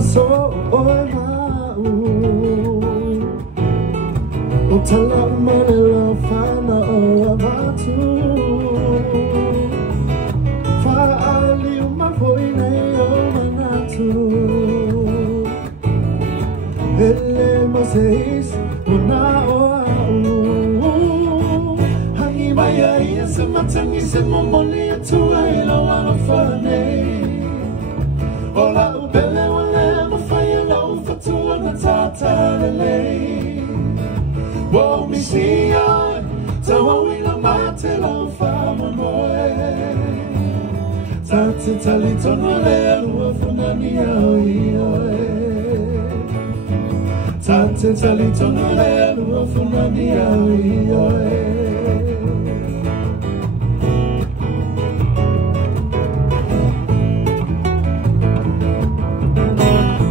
so Utala manela fana ovatu Fa ali umafoine yomanatu Ele moseis una oa Hangi maya yese matangi se momoni atua ila wana fane Ola ubele wale mafaya la ufatua na tata lele Wo mi siya, tawa wina mate la ufama moe Tate talito no lelu wafunani ya oioe Tate talito no lelu wafunani ya oioe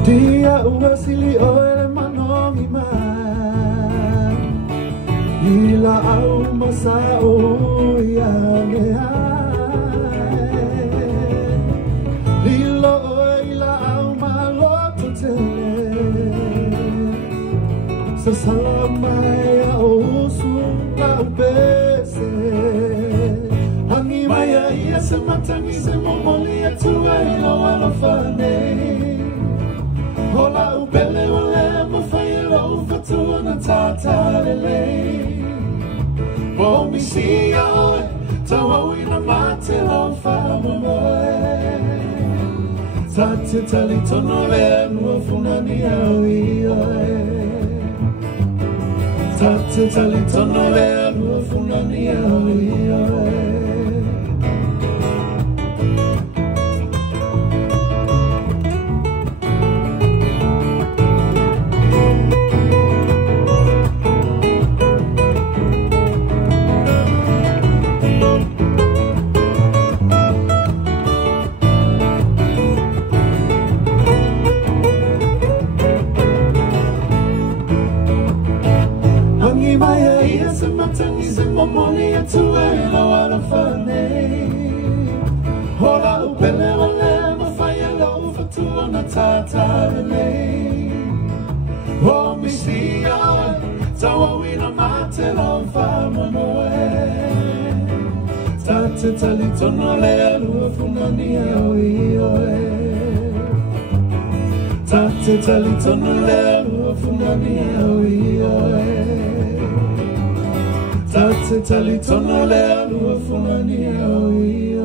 Dia uwasili oele manongi Ila au masao ya Lilo ila au maloto tele Sa salama ya osu la upese Hangi maya iya se matangi se momoli ya tuwa ila wanofane Hola upele wale mafayela ufatua na tata lele Wo mi siya, tawa wina mate la ufama moe Tate talito no lelu wafunani ya oioe Tate talito no lelu wafunani ya oioe Maya yes matangi se momoni atua ila wana fane Hola upele wale mafaya la ufatua na tata lele Wo mi siya, tawa wina mate la ufama moe Tate talito no lelu wafunani ya oioe Tate talito no lelu wafunani ya oioe Tate talito no lelu wafunani ya oioe